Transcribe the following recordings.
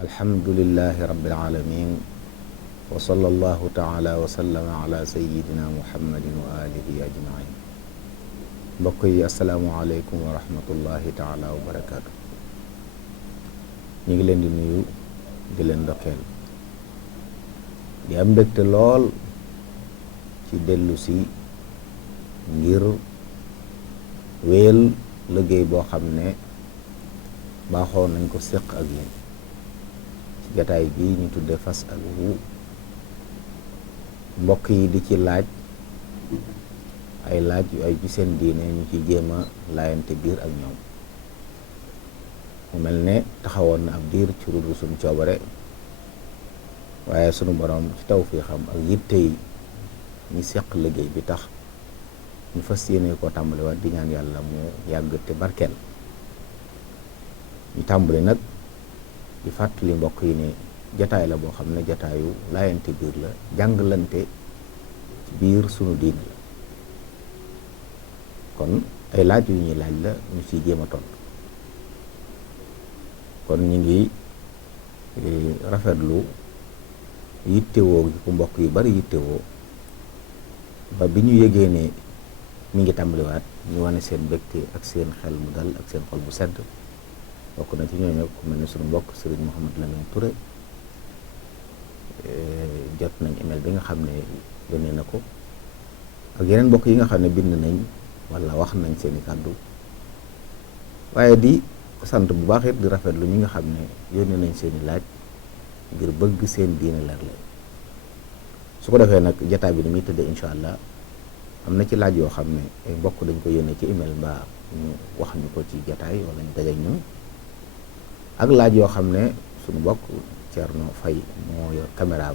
alhamdulillahi rabbil alamin wa sallallahu taala wa sallama ala sayyidina muhammadin wa alihi ajmain. Mbokk yi asalaamualeykum wa rahmatullahi taala wa barakaatu. ñu ngi leen di nuyu di leen ndokkeel di am mbégte lool ci dellu si ngir wéel liggéey boo xam ne baaxoo nañ ko séq ak yéen ci jataay bi ñu tudde fasalu. mbokk yi di ci laaj ay laaj yu ay ci seen diine ñu ci jéem a laayante biir ak ñoom. mu mel ne taxawoon na ab diir ci rudu suñu coobare waaye sunu borom ci tawfiixam ak yitte yi ñi seq liggéey bi tax ñu fas yéene koo tàmbaliwaat di ñaan yàlla mu yàgg te barkeel. ñu tàmbali nag di fàttali mbokk yi ne jataay la boo xam ne jataayu laayante biir la, jàngalante ci biir sunu diin la. kon ay laaj yu ñuy laaj la ñu ciy jéem a tontu. kon ñu ngi rafetlu yittewoo gi ku mbokk yu bari yittewoo ba bi ñu yëgee ne mi ngi tàmbaliwaat ñu wane seen mbégte ak seen xel mu dal ak seen xol bu sedd. bokk na ci ñooñu ku mel ne sunu mbokk Serigne Mouhamed Lamine Touré jot nañ email bi nga xam ne yónnee na ko ak yeneen mbokk yi nga xam ne bind nañ wala wax nañ seeni kàddu waaye di sant bu baax it di rafetlu ñi nga xam ne yónnee nañ seeni laaj ngir bëgg seen diine leer leen. su ko defee nag jataa bi ni muy tëddee incha allah am na ci laaj yoo xam ne ay mbokk dañ ko yónnee ci email mbaa ñu wax ñu ko ci jataay wala ñu dajeek ñun ak laaj yoo xam ne suñu mbokk Thierno Faye moo yor caméra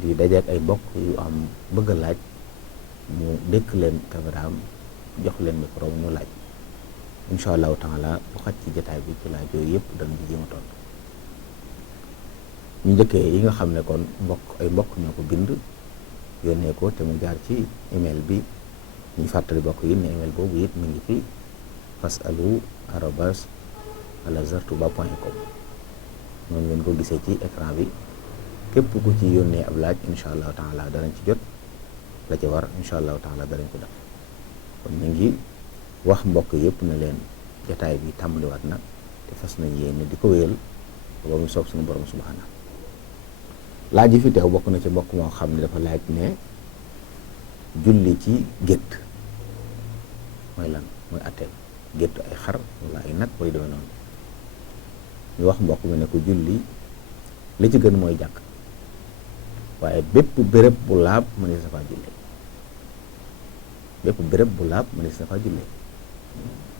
di dajeek ay mbokk yu am bëgg a laaj mu dékk leen caméra jox leen micro ñu laaj incha allahu taala bu xaj ci jataay bi ci laaj yooyu yëpp dañ di jéem a tontu. ñu njëkkee yi nga xam ne kon ay mbokk ñoo ko bind yónnee ko te mu jaar ci email bi ñu fàttali mbokk yi ne email boobu it mu ngi fi fasalu@alazhartouba.com noonu ngeen ko gisee ci écran bi. képp ku ci yónnee ab laaj incha allahu taala danañ ci jot la ci war incha allahu taala danañ ko def. kon ñu ngi wax mbokk yëpp ne leen jataay bi tàmbaliwaat na te fas nañ yéene di ko wéyal ba mu soob suñu borom subhana. laaj yi fi teew bokk na ci mbokk moo xam ne dafa laaj ne julli ci gétt mooy lan mooy atteel gétt ay xar wala ay nag koy doon noonu. ñu wax mbokk mi ne ko julli li ci gën mooy jàkk waaye bépp béréb bu laab mënees na faa jullee bépp béréb bu laab mënees na faa jullee.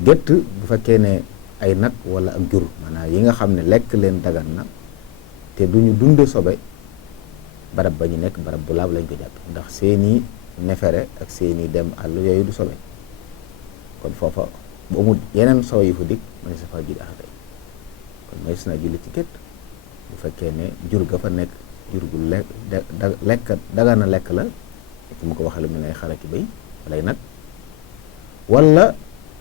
gétt bu fekkee ne ay nag wala ak jur maanaam yi nga xam ne lekk leen dagan na te duñu dunde sobe barab ba ñu nekk barab bu laab lañ ko jàpp ndax seeni nefere ak seeni dem àll yooyu du sobe. kon foofa bu amul yeneen sobe yu fa dikk mënees na faa julli axakay kon mënees na julli ci gétt bu fekkee ne jur ga fa nekk jur gu lekk dagana lekk la ci mu ko waxee lu mel ne ay xar ak béy wala ay nag wala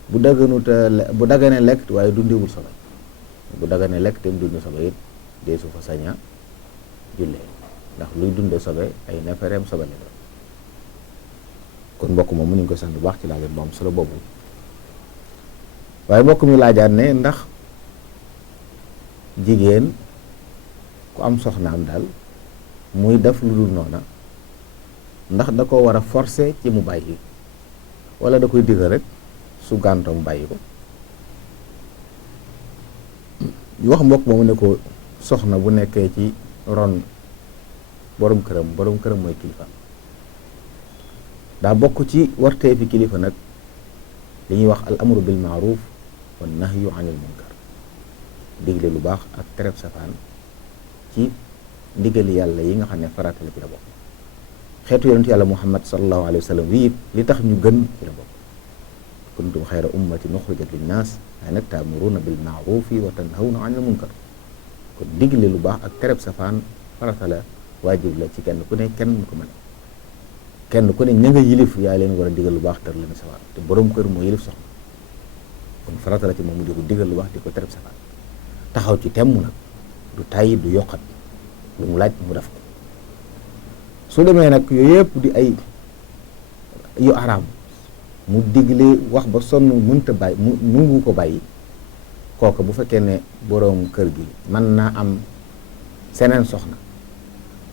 bu daganee lekk waaye dundewul sobe bu daganee lekk te mu dunde sobe it dee su fa saña jullee ndax luy dunde sobe ay nefereem sobe la doon. kon mbokk moom mu ñu ngi koy sant bu baax ci laajam bu am solo boobu. waaye mbokk mi laajaat ne ndax jigéen ku am soxnaam daal muy def lu dul noona ndax da ko war a forcer ci mu bàyyi wala da koy digal rek su gàntoo mu bàyyi ko. ñu wax mbokk moomu ne ko soxna bu nekkee ci ron borom këram mooy kilifa daa bokk ci wartee fi kilifa nag li ñuy wax al amru bil maaruf wa nahyu anil munkar digle lu baax ak tereb safaan ci ndigali yàlla yi nga xam ne farata la ci la bokk. xeetu yonent yàlla muhammad sallallahu alayhi wa sallam wi li tax ñu gën ci la bokk. kuntum xayra ummatin uxrijat linnaas waaye nag taamuruuna bil maarufi wa tanhawna anil munkar kon digle lu baax ak tereb safaan farata la waajib la ci kenn ku ne kenn mu ko mën kenn ku ne ña nga yilif yaa leen war a digal lu baax ter leen safaan te borom kër moo yilif soxna kon farata la ci moom mu di ko digal lu baax di ko tereb safaan taxaw ci temm nag du tàyyi du yokkat lu mu laaj mu def ko su demee nag yooyu yëpp di ay yu araam mu digle wax ba sonn mënta bàyyi mu nungu ko bàyyi kooku bu fekkee ne boroom kër gi mën naa am seneen soxna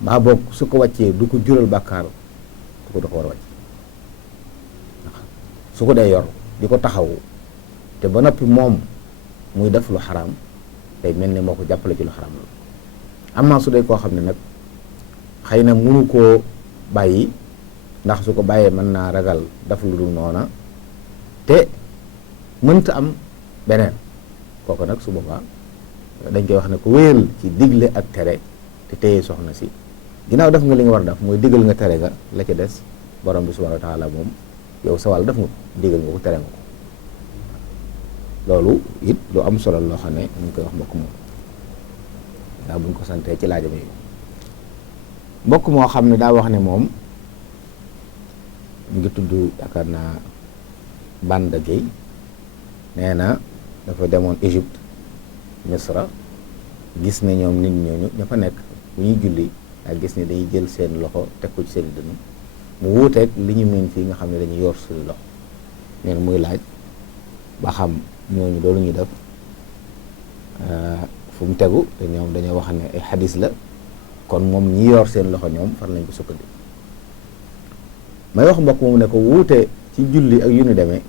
mbaa boog su ko wàccee du ko jural bàkkaar du ko war a wàcc su ko dee yor di ko taxawu te ba noppi moom muy def lu xaraam day mel ne moo ko jàppale ci lu xaraam la amaa su dee koo xam ne nag xëy na mënu koo bàyyi ndax su ko bàyyee mën naa ragal daf lu dul noona te mënta am beneen kooku nag su boobaa dañ koy wax ne ko wéyal ci digle ak tere te téye soxna si ginnaaw def nga li nga war a def mooy digal nga tere nga la ca des borom bi subhanahu wa taala moom yow sa wàll def nga ko digal nga ko tere nga ko loolu it lu am solo loo xam ne ñu ngi koy wax mbokk moom daa buñ ko santee ci laajam yi mbokk moo xam ne daa wax ne moom mu ngi tudd yaakaar naa Banda Gueye nee na dafa demoon Égypte Misra gis ne ñoom nit ñooñu ña fa nekk bu ñuy julli ak gis ne dañuy jël seen loxo teg ko ci seen dënn mu wuuteeg li ñu mën fii nga xam ne dañuy yor suñu loxo nee na muy laaj ba xam ñooñu loolu ñuy def fu mu tegu te ñoom dañoo wax ne ay xadis la kon moom ñi yor seen loxo ñoom fan lañ ko sukkandi may wax mbokk moom ne ko wuute ci julli ak yu ñu demee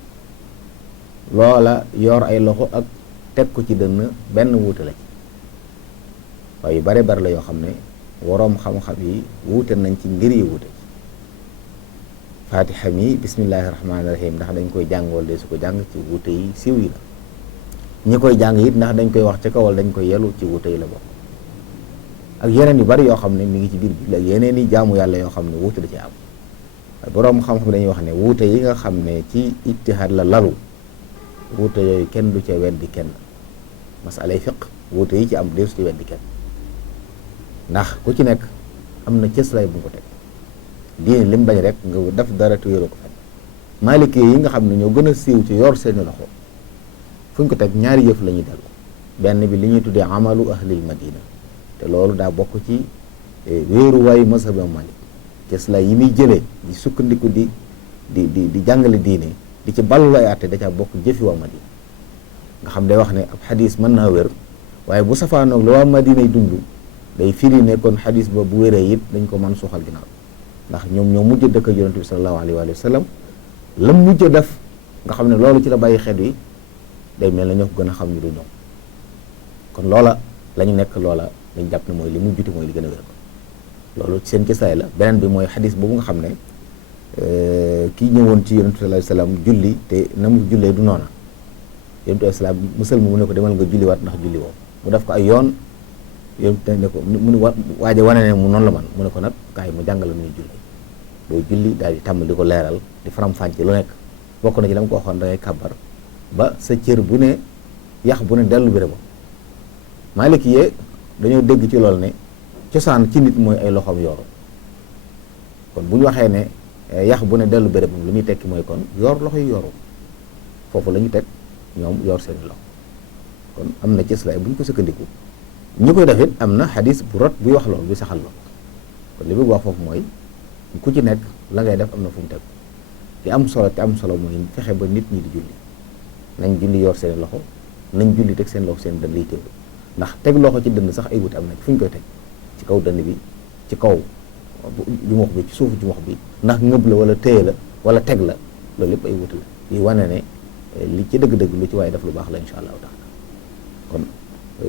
loola yor ay loxo ak teg ko ci dënn benn wuute la ci waaye yu bare bare la yoo xam ne waroom xam-xam yi wuute nañ ci ngir yi wuute fatiha mi bismillahi rahmaani rahim ndax dañ koy jàngool de su ko jàng ci wuute yi siiw yi la ñi koy jàng it ndax dañ koy wax ci kawal dañ koy yelu ci wuute yi la bokk ak yeneen yu bari yoo xam ne mi ngi ci biir bi ak yeneen i jaamu yàlla yoo xam ne wuute da ci am waaye boroom xam-xam dañuy wax ne wuute yi nga xam ne ci ijtihaad la lalu wuute yooyu kenn du ca weddi kenn masalay fiq wuute yi ci am deesu ci weddi kenn ndax ku ci nekk am na cëslaay bu ko teg diine lim bañ rek nga def dara te yoroo ko fenn maliki yi nga xam ne ñoo gën a siiw ci yor seeni loxo fu ñu ko teg ñaari yëf la ñuy dellu benn bi li ñuy tuddee amalu ahlil madina te loolu daa bokk ci wéeruwaayu mazhab Malik cëslaay yi muy jëlee di sukkandiku di jàngale diine di ci ballu ay àtte da caa bokk jëfi waa Madina nga xam day wax ne ab xadis mën naa wér waaye bu safaanoog la waa Madina yi dund day firi ne kon xadis ba bu wéree it dañ ko mën suuxal ginnaaw ndax ñoom ñoo mujj dëkk ak yonent bi sallallahu alayhi wa sallam lam mujj def nga xam ne loolu ci la bàyyi xeet wi day mel na ñoo ko gën a xam ñu du ñoom kon loola la ñu nekk loola lañ jàpp ne mooy li mujjuti mooy li gën a wér loolu seen cëslaay la beneen bi mooy xadis boobu nga xam ne kii ñëwoon ci yonent bi sallallahu alayhi wa sallam julli te na mu jullee du noona yonent bi salaam musal mu ne ko demal nga julli waat ndax julli woo mu def ko ay yoon yonent ne ko mu ne waaje wane ne mu noonu la man mu ne ko nag kaay mu jàngal muy julli boo julli daal di tàmbali di ko leeral di faram-fàcce lu nekk bokk na ci la mu ko waxoon da ngay kàbbar ba sa cër bu ne yax bu ne dellu béré ba Maliki yee dañoo dégg ci loolu ne cosaan ci nit mooy ay loxoom yoru kon bu ñu waxee ne yax bu ne dellu béré ba li muy tekki mooy kon yor loxo yi yoru foofu la ñu teg ñoom yor seeni loxo kon am na cëslaay bu ñu ko sukkandiku ñi koy def it am na xadis bu rot buy wax loolu buy saxal loolu kon li bëgg wax foofu mooy ku ci nekk la ngay def am na fu mu teg te am solo mooy fexe ba nit ñi di julli nañ julli yor seen loxo nañ julli teg seen loxo seen dënn yi teew ndax teg loxo ci dënn sax ay wute am na fu ñu koy teg ci kaw dënn bi ci kaw jumux bi ci suufu jumux bi ndax ngëb la wala téye la wala teg la loolu lépp ay wute la yi wane ne li ci dëgg-dëgg lu ci waaye def lu baax la insha allahu taala kon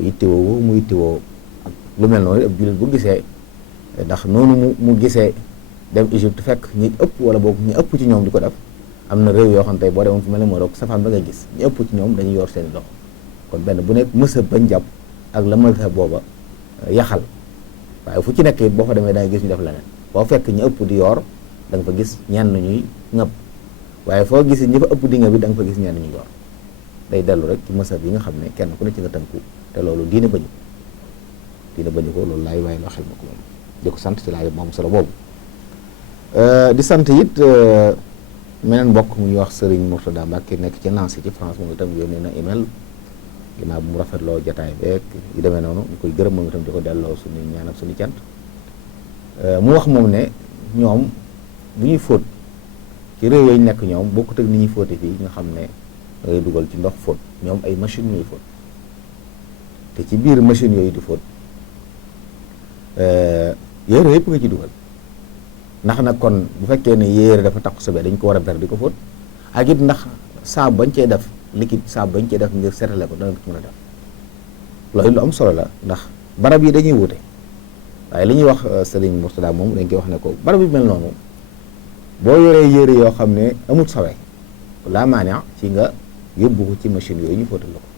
yittewoo mu yittewoo ak lu mel noonu ab jullit bu gisee ndax noonu mu gisee dem Égypte fekk ñi ëpp wala boog ñi ëpp ci ñoom di ko def am na réew yoo xam tey boo demoon fu mel ne Maroc safaan ba ngay gis ñi ëpp ci ñoom dañuy yor seeni loxo kon benn bu nekk mësëb bañ jàpp ak la mazhab booba yaxal waaye fu ci nekk it boo fa demee da nga gis ñu def leneen boo fekk ñi ëpp di yor da nga fa gis ñenn ñuy ŋëpp waaye foo gis ñi fa ëpp di nga bi da nga fa gis ñenn ñuy yor day dellu rek ci mazhab yi nga xam ne kenn ku ne ci nga tënku te loolu diine bañu ko loolu laay waaye loo xel ma ko moom di ko sant ci laay moom solo boobu di sant it meneen mbokk muy wax Serigne Mourtada Mbacke nekk ci Nancy ci France moom itam yónnee na email ginnaaw bu mu rafetloo jotaay beeg yu demee noonu ñu koy gërëm moom itam di ko delloo suñu ñaan ak suñu cant mu wax moom ne ñoom bu ñuy fóot ci réew yooyu nekk ñoom bokkut ak ni ñuy fóote fii nga xam ne da ngay dugal ci ndox fóot ñoom ay machine ñuy fóot te ci biir machine yooyu di fóot yére yëpp nga ci dugal ndax nag kon bu fekkee ne yére dafa takku sobe dañ ko war a ber di ko fóot ak it ndax saabu bañ cee def liquide saabu bañ cee def ngir setale ko dana ko ci mën a def loolu lu am solo la ndax barab yi dañuy wute waaye li ñuy wax Serigne Mourtada moom dañ koy wax ne ko barab yi mel noonu boo yoree yére yoo xam ne amul sobe la maana ci nga yóbbu ko ci machine yooyu ñu fóotal la ko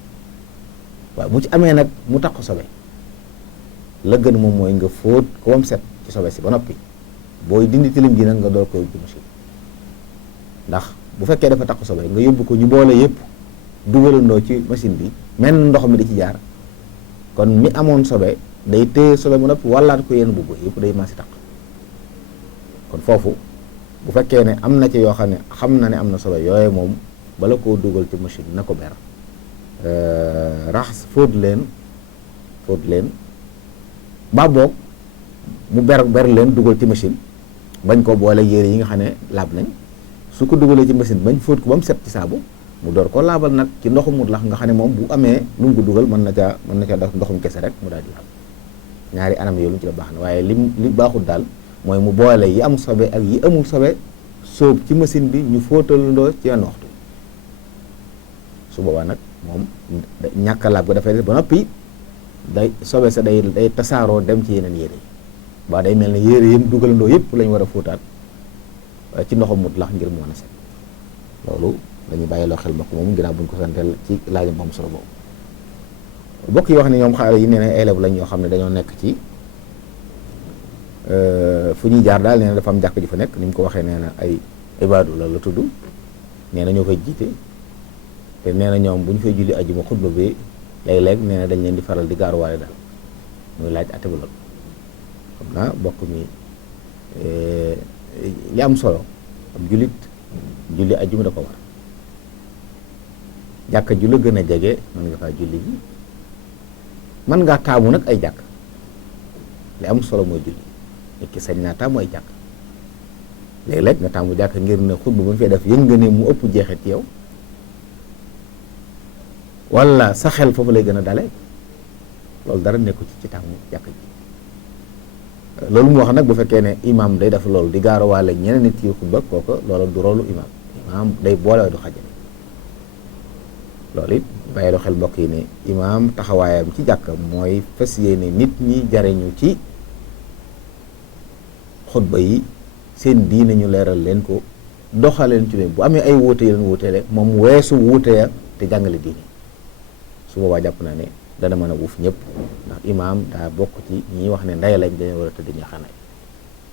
waaye bu ci amee nag mu takku sobe la gën moom mooy nga fóot ko bam set ci sobe si ba noppi booy dindi tilim ji nag nga door ko yóbbu machine ndax bu fekkee dafa takku sobe nga yóbbu ko ñu boole yëpp dugalandoo ci machine bi mel ndox mi di ci jaar kon mi amoon sobe day téye sobe ba noppi wàllaat ko yenn bugg yëpp day maasi takk kon foofu bu fekkee ne am na ci yoo xam ne xam na ne am na sobe yooye moom bala koo dugal ci machine na ko ber raxas fóot leen ba boog mu ber leen dugal ci machine bañ ko boole yére yi nga xam ne laab nañ su ko dugalee ci machine bañ fóot ko ba mu set ci saabu mu door ko laabal nag ci ndoxu mu lax nga xam ne moom bu amee lu mu ko dugal mën na caa def ndoxum kese rek mu daal di laab ñaari anam yooyu lu ci la baax na waaye li baaxul daal mooy mu boole yi am sobe ak yi amul sobe sóob ci machine bi ñu fóotalandoo ci yenn waxtu su boobaa nag moom ñàkk a laab ko dafay def ba noppi day sobe sa day tasaaroo dem ci yeneen yére yi waa day mel ne yére yëm dugalandoo yëpp lañ war a fóotaat ci ndoxam mut lax ngir mu mën a set loolu dañuy bàyyiloo xel mbokk moom ginnaaw buñ ko santeel ci laajam bu am solo boobu bokk yi wax ne ñoom xale yi nee na élève lañ yoo xam ne dañoo nekk ci fu ñuy jaar daal nee na dafa am jàkk ji fa nekk ni mu ko waxee nee na ay ibaadu la tudd nee na ñoo fay jiite te nee na ñoom bu ñu fay julli ajuma xutba bi léeg-léeg nee na dañ leen di faral di gaaruwaale daal muy laaj ate ba lool xam naa bokk mi li am solo am jullit julli ajuma da ko war jàkka ju la gën a jege mën nga faa julli ji mën ngaa taamu nag ay jàkk li am solo mooy julli nit ki sañ naa taamu ay jàkk léeg-léeg nga taamu jàkk ngir ne xutba ba mu fee def yëg nga ne mu ëpp jeexit ci yow wala sa xel foofu lay gën a dale loolu dara nekku ci taamu jàkk ji loolu mu wax nag bu fekkee ne imaam day def loolu di gaaruwaale ñeneen nit yi xutba kooku loolu du rolu imaam day boole du xajale loolu it bàyyi xel mbokk yi ne imaam taxawaayam ci jàkka mooy fas yéene nit ñi jariñu ci xutba yi seen diine ñu leeral leen ko doxaleen ci leen bu amee ay wuute yi leen wuuteele moom weesu wuute ya te jàngale diine su boobaa jàpp naa ne dana mën a wuuf ñëpp ndax imaam daa bokk ci ñi wax ne nday lañ dañu war a tëdd ñaxanaay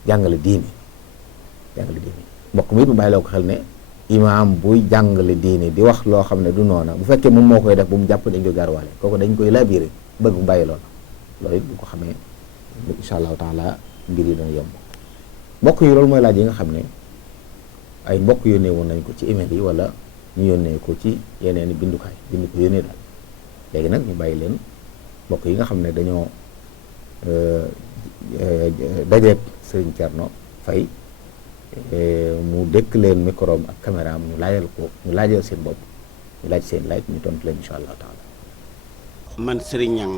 jàngale diine mbokk mi it mu bàyyi loo ko xel ne imaam buy jàngale diine di wax loo xam ne du noona bu fekkee moom moo koy def bu mu jàpp dañ koy gaarwaale kooku dañ koy labiré bëgg mu bàyyi loola loolu it bu ko xamee insha allahu taala mbir yi dana yomb mbokk yi loolu mooy laaj yi nga xam ne ay mbokk yónnee woon nañ ko ci email yi wala ñu yónnee ko ci yeneen bindukaay bind ko yónnee daal léegi nag ñu bàyyi leen mbokk yi nga xam ne dañoo dajeeg Serigne Thierno Faye mu dëkk leen micro am ak caméra am ñu laajal seen bopp ñu laaj seen laaj ñu tontu leen insha allahu taala. man Serigne Niang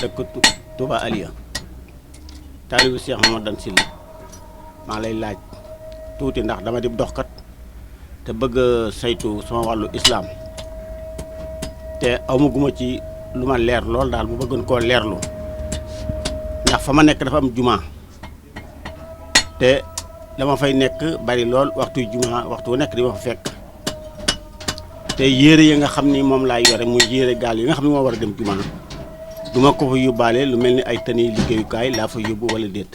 dëkk Touba Aliya taalibu Cheikh Mamadou Sylla maa lay laaj tuuti ndax dama di doxkat te bëgg a saytu sama wàllu islam te amaguma ci lu ma leer lool daal bu bëggoon koo leerlu ndax fa ma nekk dafa am juma te dama fay nekk bari lool waxtu juma waxtu wu nekk di ma fa fekk te yére yi nga xam ni moom laay yore muy yére gaal yi nga xam ni moo war a dem juma duma ko fa yóbbaale lu mel ni ay tani liggéeyukaay laa fa yóbbu wala déet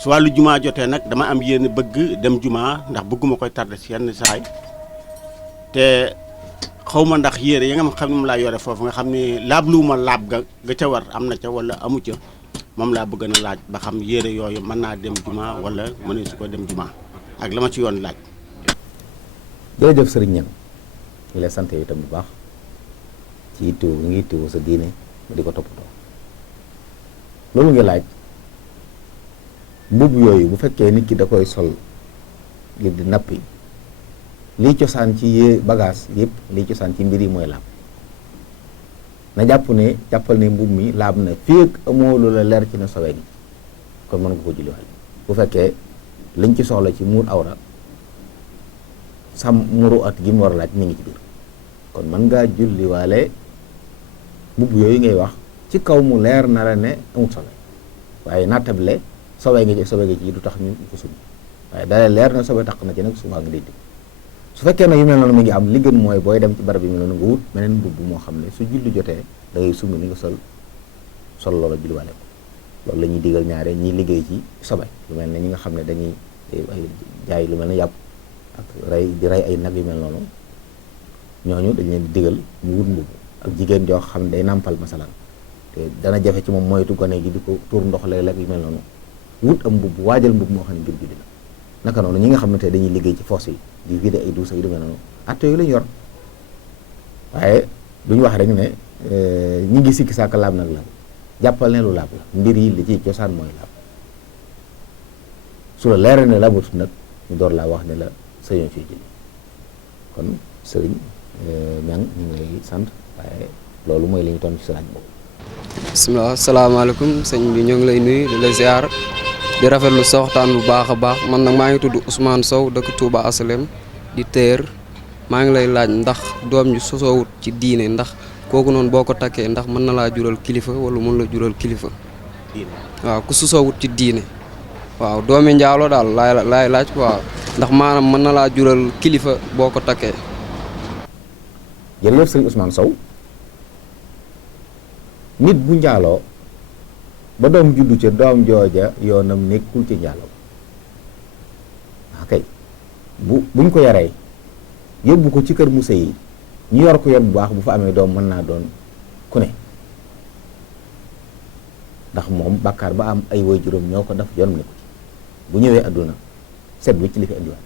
su wàllu juma jotee nag dama am yéen bëgg dem juma ndax bëgguma koy tardé si yenn saay te xaw ma ndax yére yi nga xam ne moom laa yore foofu nga xam ni laabluwuma laab ga ca war am na ca wala amu ca moom laa bëgg na laaj ba xam yére yooyu mën naa dem juma wala mënee su ko dem juma ak la ma ci yoon laaj. jërëjëf Serigne Niang ñu lay sant itam bu baax ci yittewoo gi nga yittewoo sa diine ba di ko toppatoo loolu nga laaj mbubb yooyu bu fekkee nit ki da koy sol ngir di nappi liy cosaan ci bagage yëpp liy cosaan ci mbir yi mooy laab na jàppal ne mbubb mi laab na fii ak amoo lu la leer ci ne sobe gi kon mën nga ko julliwaale bu fekkee liñ ci soxla ci muur awra sam muru at gi mu war a laaj mi ngi ci biir kon mën ngaa julliwaale mbubb yooyu ngay wax ci kaw mu leer na la ne amut sobe waaye nattable sobe nga ci du tax ñu ko summi waaye dalee leer na sobe taq na ci nag subaa nga dindi su fekkee nag yu mel noonu mi ngi am li gën mooy booy dem ci barab yi mel noonu nga wut meneen mbubb moo xam ne su julli jotee da ngay summi ni nga sol loola julliwaale ko loolu la ñuy digal ñaare ñiy liggéey ci sobe lu mel ne ñi nga xam ne dañuy jaay lu mel ne yàpp ak di rey ay nag yu mel noonu ñooñu dañ leen di digal ñu wut mbubb ak jigéen joo xam ne day nàmpal masalan te dana jafe ci moom moytu gone gi di ko tuur ndox léeg-léeg yu mel noonu wut am mbubb waajal mbubb moo xam ne ngir julli la naka noonu ñi nga xam ne te dañuy liggéey ci fosse yi di vider ay douche yu demee noonu atte yooyu lañu yor waaye duñu wax rek ne ñi ngi sikki sàkk laab nag la jàppal ne lu laab la mbir yi li ci cosaan mooy laab su la leere ne laabatut nag ñu door laa wax ne la sëñoo ciy julli kon sëriñ ñang ñu ngi lay sant waaye loolu mooy li ñu tontu ci sa laaj boobu. bisimilah salaamaaleykum sëñ bi ñoo ngi lay nuyu di la ziar di rafetlu sa waxtaan bu baax a baax man nag maa ngi tudd Ousmane Sow dëkk Touba Asalem di téer maa ngi lay laaj ndax doom ju sosoowut ci diine ndax kooku noonu boo ko takkee ndax mën na laa jural kilifa wala mën la jural kilifa waaw ku sosoowut ci diine waaw doomi njaalo daal laay laaj waaw ndax maanaam mën na laa jural kilifa boo ko takkee. jërëjëf sëriñ Ousmane Sow nit bu njaaloo ba doom juddu ca doom jooja yoonam nekkul ci njaaloo kay buñ ko yaree yóbbu ko ci kër mu sëy ñu yor ko yor bu baax bu fa amee doom mën naa doon ku ne ndax moom bàkkaar ba am ay waajuram ñoo ko def yoonam nekku ci bu ñëwee àdduna set bi ci li fi indiwaat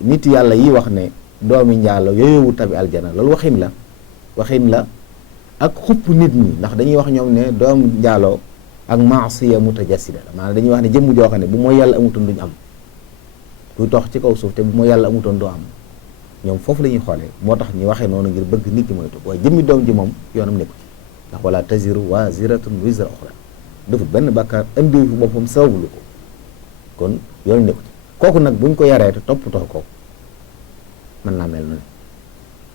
nit yàlla yi wax ne doomi njaalo yooyowu tabi aljana loolu waxin la ak xupp nit ñi ndax dañuy wax ñoom ne doomu njaaloo ak maasiya mutajassida la maanaam dañuy wax ne jëmm joo xam ne bu mooy yàlla amutoon duñu am kuy tox ci kaw suuf te bu mooy yàlla amutoon doo am ñoom foofu la ñuy xoolee moo tax ñu waxee noonu ngir bëgg nit ki mooy topp waaye jëmmi doom ji moom yoonam nekku ci ndax wala taziru waziratun wizra ukhra defut benn bàkkaar indiwu fi boppam sabablu ko kon yoonam nekku ci kooku nag buñ ko yaree te toppatoo ko mën naa mel noonu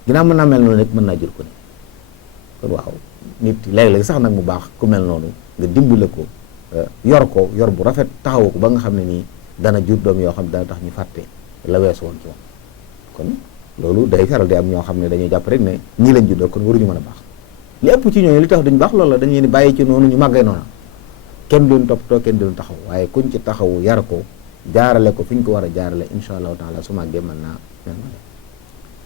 ginnaaw mën naa mel noonu rek mën naa jur ko ne kon waaw nit léeg-léeg sax nag mu baax ku mel noonu nga dimbale ko yor bu rafet taxawu ko ba nga xam ne nii dana jur doom yoo xam ne dana tax ñu fàtte la weesu woon ci moom kon loolu day faral di am ñoo xam ne dañuy jàpp rek ne ñii lañ juddoo kon waruñu mën a baax li ëpp ci ñooñu li tax duñ baax loolu la dañu leen bàyyi ci noonu ñu màggee noona kenn duñ toppatoo kenn duñ taxaw waaye kuñ ci taxawu yar ko jaarale ko fi ñu ko war a jaarale insha allahu taala su màggee mën naa mel noonu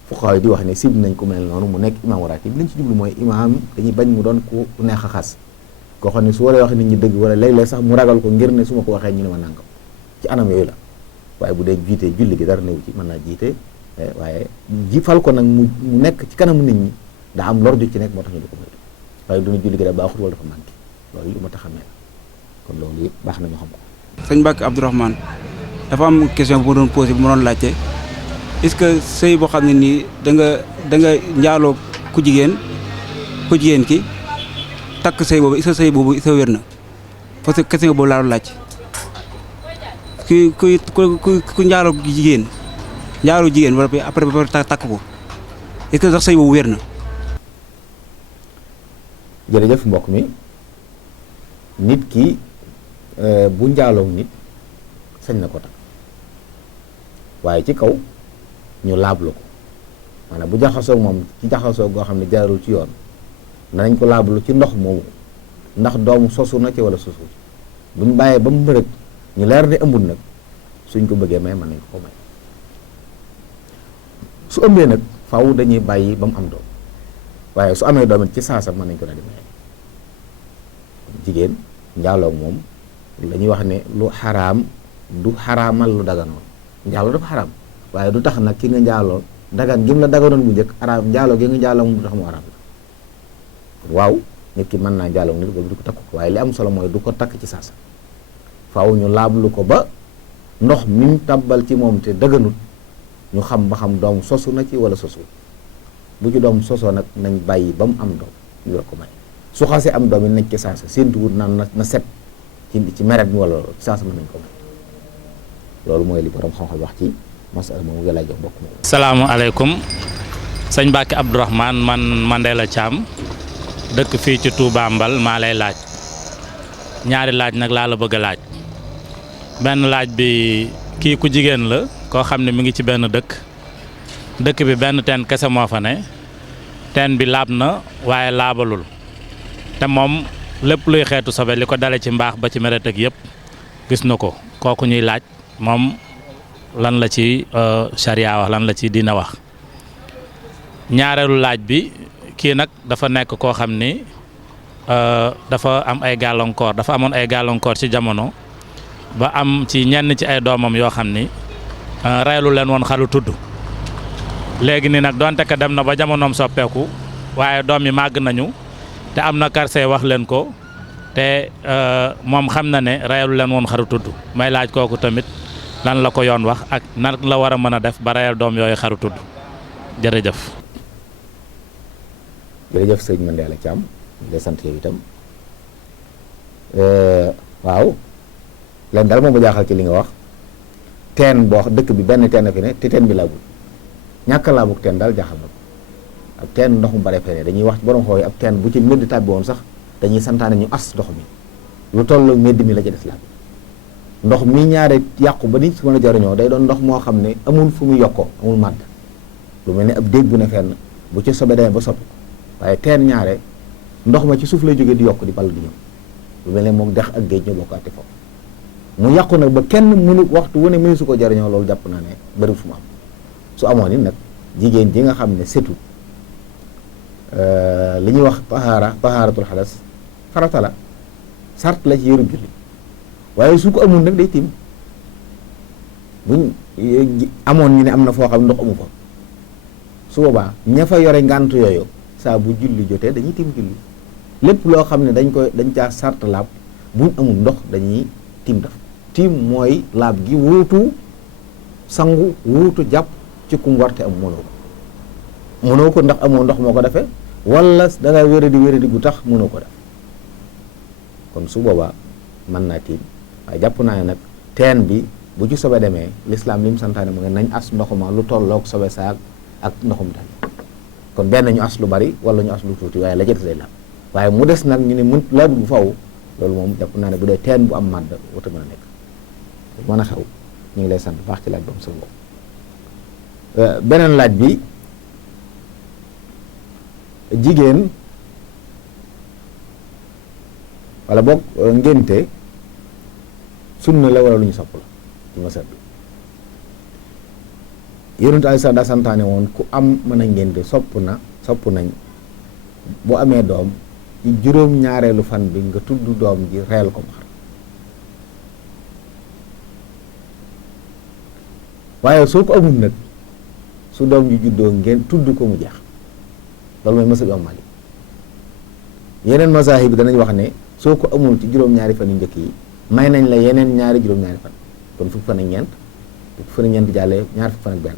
fuqahaa yi di wax ne sib nañ ku mel noonu mu nekk imaam ratib liñ ci jublu mooy imaam dañuy bañ mu doon ku neex a xas koo xam ne su waree wax nit ñi dëgg wala léeg-léeg sax mu ragal ko ngir ne su ma ko waxee ñu ne ma nangam ci anam yooyu la waaye bu dee jiite julli gi dara newu ci mën naa jiite waaye fal ko nag mu nekk ci kanamu nit ñi daa am lor ju ci nekk moo tax ñu di ko moytu waaye du ñu julli gi da baaxut wala dafa manqué loolu lu ma tax a mel kon loolu yëpp baax na ñu xam ko. sëñ Mbacke Abdourahmane dafa am question bu ma doon posé bu ma doon laajte est-ce que sëy boo xam ne nii da nga njaaloo ku jigéen ki takk sëy boobu est-ce que sëy boobu est-ce que wér na parce que question boobu laa doon laaj ku njaaloo jigéen wala après ba takk ko est-ce que sax sëy boobu wér na. jërëjëf mbokk mi nit ki bu njaaloo nit sañ na ko takk waaye ci kaw ñu laablu ko maanaam bu jaxasoo moom ci jaxasoo goo xam ne jaarul ci yoon danañ ko laablu ci ndox moomu ndax doomu sosu na ci wala sosu ci buñ bàyyee ba mu mbërëg ñu leer ne ëmbul nag suñ ko bëggee may mën nañ ko may su ëmbee nag faaw dañuy bàyyi ba mu am doom waaye su amee doom it ci saasa mën nañ ko daal di may jigéen njaaloo moom la ñuy wax ne lu xaraam du xaraamal lu daganoon njaaloo dafa xaraam waaye du tax nag ki nga njaaloo dagan gim la daganoon bu njëkk araam njaaloo gi nga njaaloo mu tax mu araam la waaw nit ki mën naa njaaloo nit ba du ko takk ko waaye li am solo mooy du ko takk ci saasa faaw ñu laablu ko ba ndox mi mu tàbbal ci moom te daganut ñu xam ba xam doom sosu na ci wala sosu bu ci doom sosoo nag nañ bàyyi ba mu am doom ñu la ko may su xasee am doom yi nañ ci saasa séentuwut naan na set ci meret mi wala loolu saasa mën nañ ko may loolu mooy li borom xam-xam wax ci masala moom nga lay jox bokk moom. salaamaaleykum sëñ Mbacke Abdourahmane man Mandela Thiam dëkk fii ci Touba Mbal maa lay laaj ñaari laaj nag laa la bëgg a laaj benn laaj bi kii ku jigéen la koo xam ne mi ngi ci benn dëkk bi benn teen kese moo fa ne teen bi laab na waaye laabalul te moom lépp luy xeetu sobe li ko dale ci mbaax ba ci meret ak yëpp gis na ko kooku ñuy laaj moom lan la ci charia wax lan la ci dina wax ñaareelu laaj bi kii nag dafa nekk koo xam ni dafa am ay gàllankoor dafa amoon ay gàllankoor ci jamono ba am ci ñenn ci ay doomam yoo xam ni reelu leen woon xalu tudd léegi ni nag donte ka dem na ba jamonoom soppeeku waaye doom yi màgg nañu te am na karse wax leen ko te moom xam na ne reelu leen woon xaru tudd may laaj kooku tamit lan la ko yoon wax ak nan la war a mën a def ba reyal doom yooyu xaru tudd jërëjëf. jërëjëf sëñ Mandela Thiam di sant yow itam waaw leen daal moom ma jaaxal ci li nga wax teen boo dëkk bi benn teen a fi ne te teen bi laabul ñàkk a laabug teen daal jaaxal na ko ab teen ndox mu bare fene dañuy wax ci borom xooy ab teen bu ci mbedd tàbbi woon sax dañuy santaane ñu as ndox mi lu toll mbedd mi la ci des laab ndox mi ñaare yàqu ba nit si mën a jariñoo day doon ndox moo xam ne amul fu mu yokkoo amul màdd lu mel ne ab déeg bu ne fenn bu ci sobe demee ba soppi waaye teen ñaare ndox ma ci suuf lay jógee di yokk di ball di ñëw lu mel ne moom dex ak géej ñoo bokk atti foofu mu yàqu nag ba kenn mënu waxtu wu ne mënu su ko jariñoo loolu jàpp naa ne bëri fu mu am su amoon it nag jigéen ji nga xam ne setu li ñuy wax tahaaratul xadas farata la sart la ci yëru julli waaye su ko amul nag day tiim buñ amoon ñu ne am na foo xam ndox amu fa su boobaa ña fa yore ngànt yooyu saa bu julli jotee dañuy tiim julli lépp loo xam ne dañ caa sart laab buñ amul ndox dañuy tiim daf tiim mooy laab gi wuutu sangu wuutu jàpp ci kum warte am mënoo ko ndax amoo ndox moo ko defee wala da ngay wéradi gu tax mënoo ko def kon su boobaa mën naa tiim waaye jàpp naa ne nag teen bi bu ci sobe demee lislaam li mu santaane mu ngi nañ as ndoxuma lu tolloog sobe saag ak ndoxum tan kon benn ñu as lu bari wala ñu as lu tuuti waaye la ca des day laab waaye mu des nag ñu ne mën laab bu faw loolu moom jàpp naa ne bu dee teen bu am màdd wuta mën a nekk mën a xew ñu ngi lay sant baax ci laaj ba mu sa bopp beneen laaj bi jigéen wala boog ngénte sunna la wala lu ñu sopp la ci ma seetlu yonent ay sax daa santaane woon ku am mën a ngénte sopp nañ bu amee doom ci juróom-ñaareelu fan bi nga tudd doom ji reel ko xar waaye soo ko amul nag su doom ji juddoo ngeen tudd ko mu jeex loolu mooy mazhab Imam Malik yeneen mazahib bi danañ wax ne soo ko amul ci juróom-ñaari fan yu njëkk yi may nañ la yeneen ñaari juróom-ñaari fan kon fukki fan ak ñeent fukki fan ak ñeent jàllee ñaar fukki fan ak benn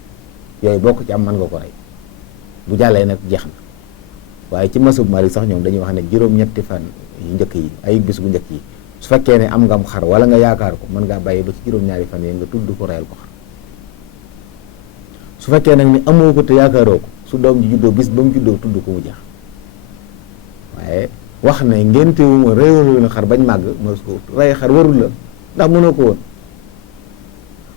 yooyu bokk ci am mën nga ko rey bu jàllee nag jeex na waaye ci mazhab Malik sax ñoom dañuy wax ne juróom-ñetti fan yu njëkk yi ay bis bu njëkk yi su fekkee ne am ngam xar wala nga yaakaar ko mën ngaa bàyyi ba ci juróom-ñaari fan yi nga tudd ko reyal ko xar su fekkee nag ni amoo ko te yaakaaroo ko su doom ji juddoo bis ba mu juddoo tudd ko mu jeex waaye wax ne ngéntewuma réewlu xar bañ màgg moo ko rey xar warul la ndax mënoo ko woon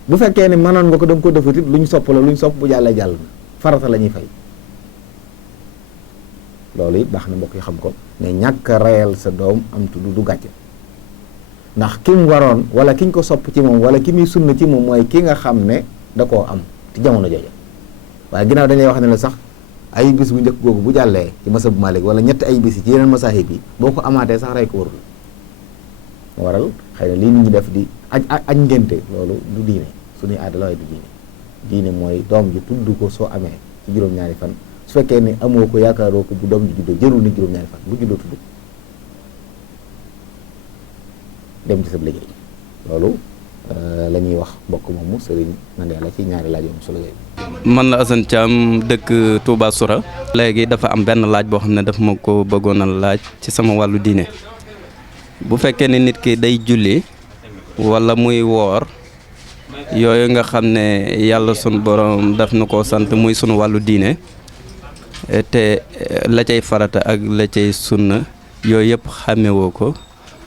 bu fekkee ne mënoon nga ko da nga ko defut it lu ñu sopp la lu ñu sopp bu jàllee jàll na farata la ñuy fay loolu it baax na mbokk yi xam ko ne ñàkk a reyal sa doom am tudd du gàcce ndax ki mu waroon wala ki ñu ko sopp ci moom wala ki muy sunna ci moom mooy ki nga xam ne da koo am ci jamono jooja waaye ginnaaw dañuy wax ne la sax ay bis bu njëkk googu bu jàllee ci masab Malik wala ñetti ay bis yi ci yeneen masaahib yi boo ko amaatee sax rey ko warul mu waral xëy na lii nit ñi def di aj ngénte loolu du diine suñuy aada la waaye du diine diine mooy doom ji tudd ko soo amee ci juróom-ñaari fan su fekkee ne amoo ko yaakaaroo ko bu doom ji juddoo jërul ni juróom-ñaari fan bu juddoo tudd dem ci sa liggéey loolu la ñuy wax mbokk moomu Serigne Mandela ci ñaari laaj yoom solo yooyu. man la Assane Thiam dëkk Touba Soura. léegi dafa am benn laaj boo xam ne daf ma ko bëggoon a laaj ci sama wàllu diine bu fekkee ne nit ki day julli walla muy woor yooyu nga xam ne yàlla sunu borom daf na koo sant muy sunu wàllu diine te la cay farata ak la cay sunna yooyu yëpp xàmmewoo ko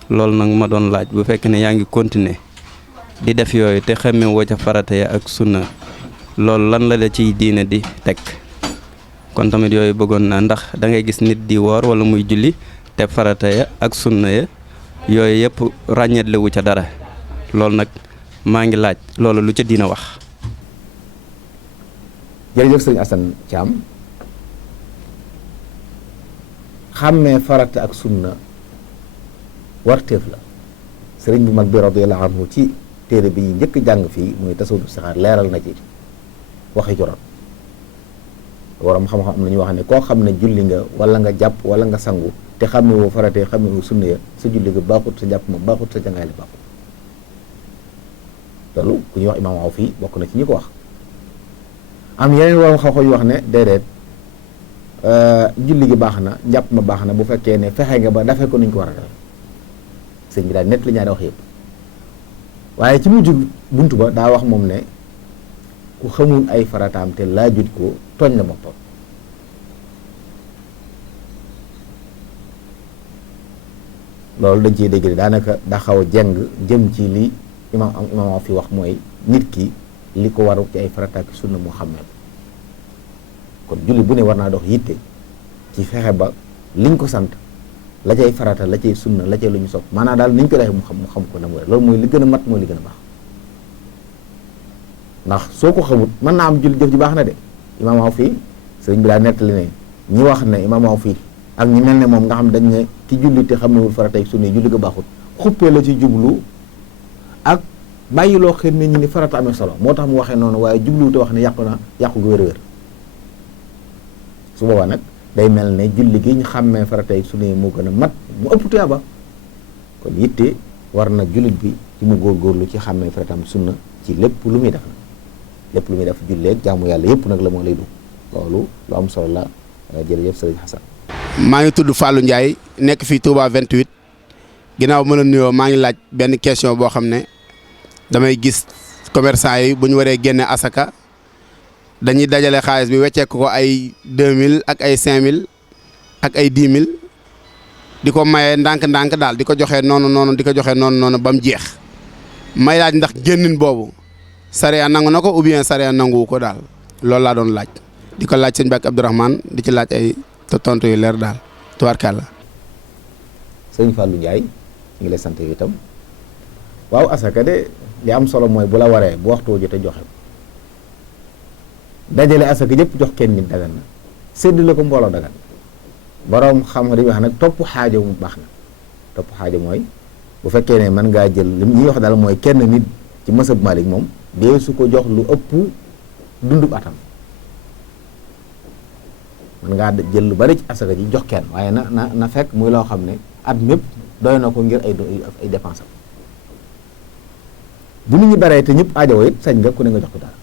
loolu nag ma doon laaj bu fekkee ne yaa ngi continuer di def yooyu te xàmmewoo ca farata ya ak sunna loolu lan la ciy diine di teg kon tamit yooyu bëggoon naa ndax da ngay gis nit di woor walla muy julli te farata ya ak sunna ya yooyu yëpp ràññeetlewu ca dara loolu nag maa ngi laaj loolu lu ca diina wax. jërëjëf sëriñ Assane Thiam xàmmee farata ak sunna warteef la sëriñ bu mag bi radiyallahu anhu ci téere bi ñu njëkk jàng fii muy tasawudu sixaar leeral na ci waxi jorot waram xam-xam am na ñu wax ne koo xam ne julli nga wala nga jàpp wala nga sangu te xàmmewoo farata xàmmewoo sunna ya sa julli ga baaxut sa jàpp ma baaxut sa jàngaay li baaxut loolu ku ñuy wax imaam Awfi bokk na ci ñi ko wax am yeneen waram xam-xam yu wax ne déedéet julli gi baax na jàpp ma baax na bu fekkee ne fexe nga ba dafee ko nuñ ko war a def sëñ bi daal nett li ñaari wax yëpp waaye ci mujj buntu ba daa wax moom ne ku xamul ay farataam te laajut ko tooñ la boppam loolu dañ ciy dégg daanaka daa xaw a jeng jëm ci li imaam fi wax mooy nit ki li ko waru ci ay farata ak sunna mu xàmmee ko kon julli bu ne war naa dox yitte ci fexe ba liñ ko sant la cay farata la cay sunna la cay lu ñu sopp maanaam daal niñ ko defee mu xam ko na mu loolu mooy li gën a mat mooy li gën a baax ndax soo ko xamut mën naa am julli jëf ji baax na de imaam Awfi sëriñ bi daa nettali ne ñi wax ne imaam Awfi ak ñi mel ne moom nga xam dañ ne ki julli te xamewul farata ak sunna julli ga baaxut xuppee la ci jublu ak bàyyiloo xel nit ñi ni farata amee solo moo tax mu waxee noonu waaye jublu te wax ne yàqu na yàqu gu wér-wér su boobaa nag day mel ne julli gi ñu xàmmee farata ak sunna yi moo gën a mat mu ëpp tuyaaba kon yitte war na jullit bi ci mu góorgóorlu ci xàmmee farata am sunna ci lépp lu muy def nag lépp lu muy def julleeg jaamu yàlla yëpp nag la moo lay dugg loolu lu am solo la jërëjëf sëriñ Xasan. maa ngi tudd Fallou Ndiaye nekk fii Touba 28 ginnaaw ma la nuyoo maa ngi laaj benn question boo xam ne damay gis commerçant yi bu ñu waree génne asaka dañuy dajale xaalis bi wecceeku ko ay 2000 ak ay 5000 ak ay 10 000 di ko maye ndànk-ndànk daal di ko joxe noonu di ko joxe noonu ba mu jeex may laaj ndax génnin boobu sariya nangu na ko ou bien sariya nanguwu ko daal loolu laa doon laaj di ko laaj sëñ Mbacke Abdourahmane di ci laaj ay tontu yu leer daal tubaarkàlla. sëñ Fallou Ndiaye ñu ngi lay sant yow itam waaw asaka de li am solo mooy bu la waree bu waxtu jotee joxe ko dajale asaka yëpp jox kenn nit dagan na séddale ko mbooloo dagan borom xam dañuy wax nag topp xaajo mu baax na topp xaajo mooy bu fekkee ne mën ngaa jël li ñuy wax daal mooy kenn nit ci mësab Malik moom dee su ko jox lu ëpp dundub atam mën ngaa jël lu bari ci asaka ji jox kenn waaye na fekk muy loo xam ne at mépp doy na ko ngir ay dépense am bu nit ñi baree te ñëpp aajowoo it sañ nga ku ne nga jox ko dara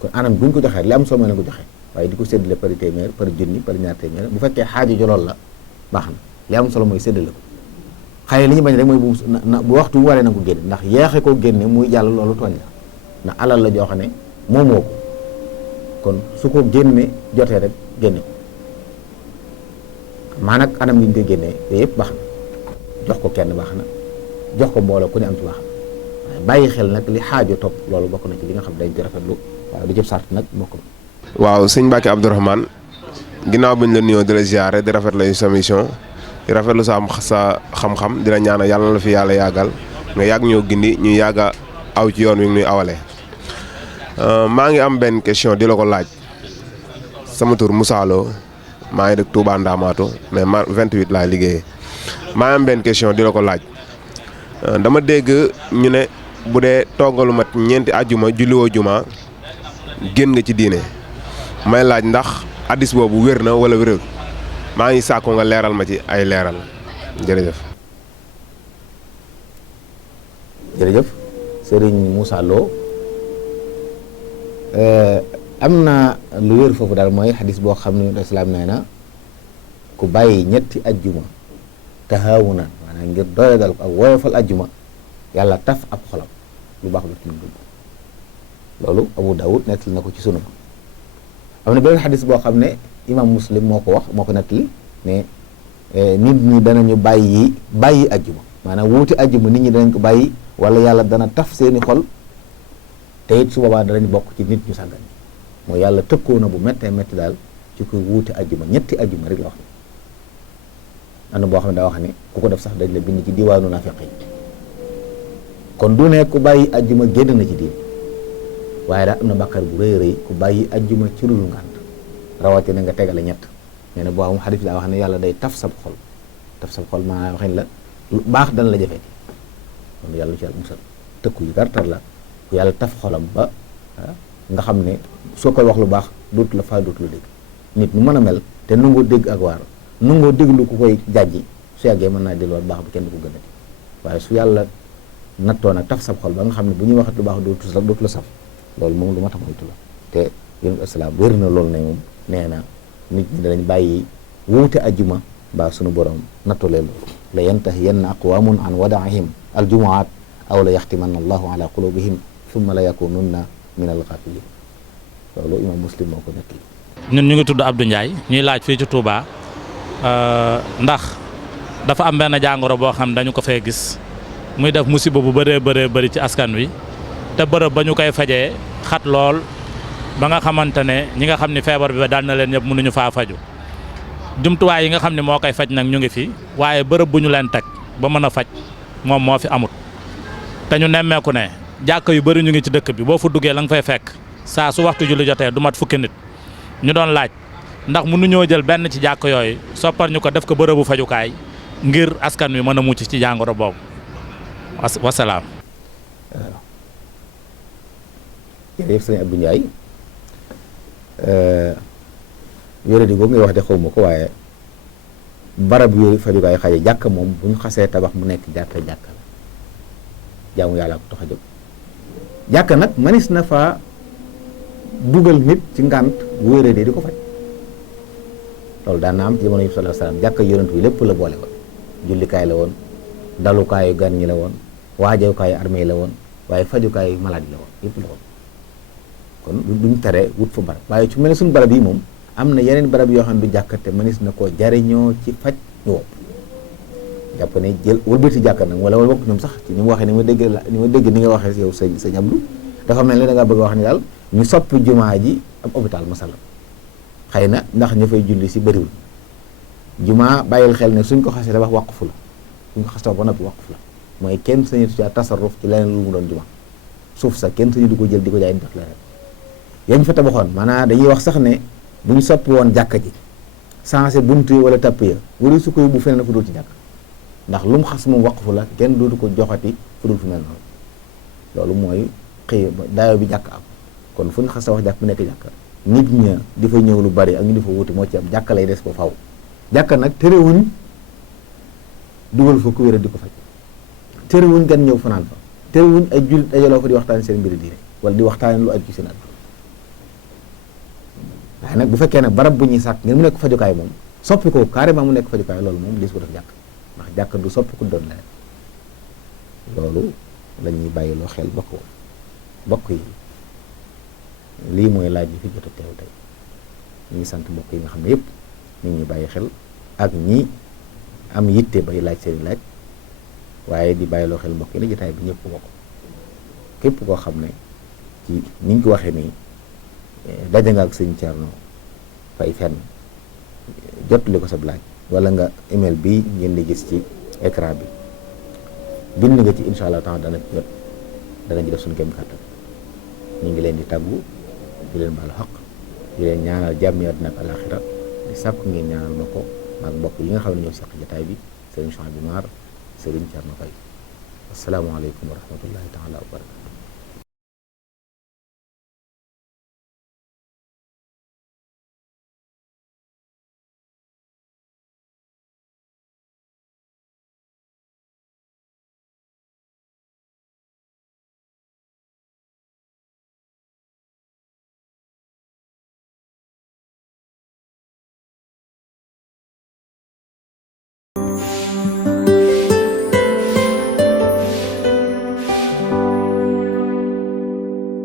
kon anam buñ ko joxee li am solo mooy na ko joxe waaye di ko séddale par téeméer par junni par ñaar téeméer bu fekkee xaajo jolool la baax na li am solo mooy séddale ko xëy li ñu bañ rek mooy bu waxtu bu waree na ko génne ndax yeexe koo génne muy jàll loolu tooñ la ndax alal la joo xam ne moomoo ko kon su ko génne jotee rek génne ko maa nag anam yi ñu koy génnee yooyu yëpp baax na jox ko kenn baax na jox ko mbooloo ku ne am ci baax na waaye bàyyi xel nag li xaajo topp loolu bokk na ci li nga xam dañ ci rafetlu waaye du jëf sart nag bokk na. waaw sëñ Mbacke Abdourahmane ginnaaw bi ñu la nuyoo di la ziare di rafetlu sa mission di rafetlu sa xam-xam di la ñaanal yàlla la fi yàlla yàggal nga yàgg ñoo gindi ñu yàgg a aw ci yoon wi ñuy awalee. maa ngi am benn question di la ko laaj sama tur Moussa Lo maa ngi dëkk Touba Ndamatou mais ma 28 laay liggéeyee maa ngi am benn question di la ko laaj dama dégg ñu ne bu dee toogalu mat ñeenti ajjuma julliwoo juma génn nga ci diine may laaj ndax hadis boobu wér na wala wérul maa ngi sàkku nga leeral ma ci ay leeral jërëjëf. jërëjëf Serigne Moussa Lo am na lu wér foofu daal mooy xadis boo xam ne islaam nee na ku bàyyi ñetti ajjuma tahaawunan maanaam ngir doole dal ko ak woyofal ajjuma yàlla taf ab xolam lu baax du ci dugg loolu Abu Dawud nettali na ko ci sunu am na beneen xadis boo xam ne imam Muslim moo ko wax moo ko nettali ne nit ñi danañu bàyyi ajjuma maanaam wuuti ajjuma nit ñi danañ ko bàyyi wala yàlla dana taf seeni xol te it su boobaa danañ bokk ci nit ñu sàggan mooy yàlla tëkkoo na bu méttee métti daal ci koy wuuti ajjuma ñetti ajjuma rek la wax ne am na boo xam ne daa wax ne ku ko def sax dañ la bind ci diwaanu naafiq yi kon du ne ku bàyyi ajjuma génn na ci diin waaye daal am na bàkkaar bu rëy rëy ku bàyyi ajjuma ci lu ngànt rawatina nga tegale ñett nee na boo xam xadis daa wax ne yàlla day taf sab xol maanaam waxin la lu baax dana la jafeeti kon yàlla ci yàlla musal tëkku yu gartar la ku yàlla taf xolam ba nga xam ne soo koy wax lu baax dootu la faa dootu la dégg nit ñu mën a mel te nangoo dégg ak waar nangoo déglu ku koy jàjji su yàggee mën naa delluwaat baax bi kenn du ko gënati waaye su yàlla nattoon ak taf sab xol ba nga xam ne bu ñuy waxat lu baax dootu la saf loolu moom lu ma tax moytu la te yonent islaam wér na loolu ne moom nee na nit ñi danañ bàyyi wuute ajjuma mbaa sunu borom nattu leen loolu la yantahiyanna aqwamun an wadaahim aljumuat aw la yaxtimanna allahu ala qulubihim thumma la yakununna min alghafilin loolu imam Muslim moo ko nekk. ñun ñu ngi tudd Abdou Ndiaye ñuy laaj fii ci Touba ndax dafa am benn jàngoro boo xam dañu ko fee gis muy def musiba bu bëree bëri ci askan wi te bërëb ba ñu koy fajee xat lool ba nga xamante ne ñi nga xam ne feebar bi dal na leen ñëpp mënuñu faa faju jumtuwaay yi nga xam ne moo koy faj nag ñu ngi fi waaye bërëb bu ñu leen teg ba mën a faj moom moo fi amut te ñu nemmeeku ne jàkka yu bëri ñu ngi ci dëkk bi boo fa duggee la nga fay fekk saa su waxtu julli jotee du mat fukki nit ñu doon laaj ndax mënuñoo jël benn ci jàkk yooyu soppar ñu ko def ko bërëbu fajukaay ngir askan wi mën a mucc ci jàngoro boobu wasalaam. jërëjëf sëñ Abdou Ndiaye wéré di boobu ngay wax de xaw ma ko waaye barab yooyu fajukaay xaje jàkk moom bu ñu xasee tabax mu nekk jàkk la jaamu yàlla ko tax a jóg jàkk nag manis na fa dugal nit ci ngànt wéré di ko faj loolu daan na am ci jamono yi sallallahu alayhi wasallam jàkk yonent bi lépp la boole woon jullikaay la woon dalukaayu gan ñi la woon waajawukaayu armée la woon waaye fajukaayu maladie la woon yëpp la woon kon duñ tere wut fa barab waaye ci mel ne suñu barab yi moom am na yeneen barab yoo xam ne du jàkkate manis na koo jariñoo ci faj ñu wopp jàpp ne jël wëlbati jàkka nag wala bokk ñoom sax ci ni mu waxee ni ma dégg ni nga waxee yow sëñ Abdou dafa mel ne da ngaa bëgg a wax ni daal ñu soppi jumaa ji ab hôpital masala xëy na ndax ñu fay julli si bëriwul jumaa bàyyil xel ne suñ ko xasee tabax waqfu la suñ ko xasee tabax ba noppi waqfu la mooy kenn sañu ci tasarruf ci leneen lu mu doon jumaa suuf sax kenn sañu du ko jël di ko jaay def leneen yañ fa tabaxoon maanaam dañuy wax sax ne bu ñu soppi woon jàkka ji sensé buntu wala tapp ya wala su ko yóbbu feneen fu dul ci jàkk ndax lu mu xas moom waqfu la kenn dootu ko joxati fu dul fu mel noonu loolu mooy xëy daayo bi jàkk am kon fu ñu xas wax jàkk mu nekk jàkk nit ña di fa ñëw lu bari ak ñu di fa wuti moo ci am jàkka lay des ko faw jàkka nag terewuñ dugal fa ku wéra di ko faj terewuñ gan ñëw fanaan fa terewuñ ay jullit dajaloo fa di waxtaan seen mbiri diine wala di waxtaan lu aju ci seen àdduna waaye nag bu fekkee nag barab bu ñuy sàkk ngeen mu nekk fajukaay moom soppi ko carrément mu nekk fajukaay loolu moom dis ko def jàkk ndax jàkk du soppi ku doon leneen loolu la ñuy bàyyiloo xel bokk yi lii mooy laaj yi fi jot a teew tey ñu ngi sant mbokk yi nga xam ne yëpp ñu ngi bàyyi xel ak ñi am yitte bay laaj seeni laaj waaye di bàyyiloo xel mbokk yi la jotaay bi ñëpp bokk képp koo xam ne ci ni ñu ko waxee nii daje nga ak sëñ Thierno Faye fenn jotali ko sab laaj wala nga email bi ngeen di gis ci écran bi bind nga ci incha allah taala dana ci jot danañ def suñu kéem kàttan ñu ngi leen di tàggu di leen baalu xaq di leen ñaanal jàmmi àddina ak alaxira di sàkku ngeen ñaanal ma ko maag mbokk yi nga xam ne ñoo seq jotaay bi sëriñ Chouaib bi Maar sëriñ Thierno Faye asalaamaaleykum wa rahmatullahi taala wa barakatu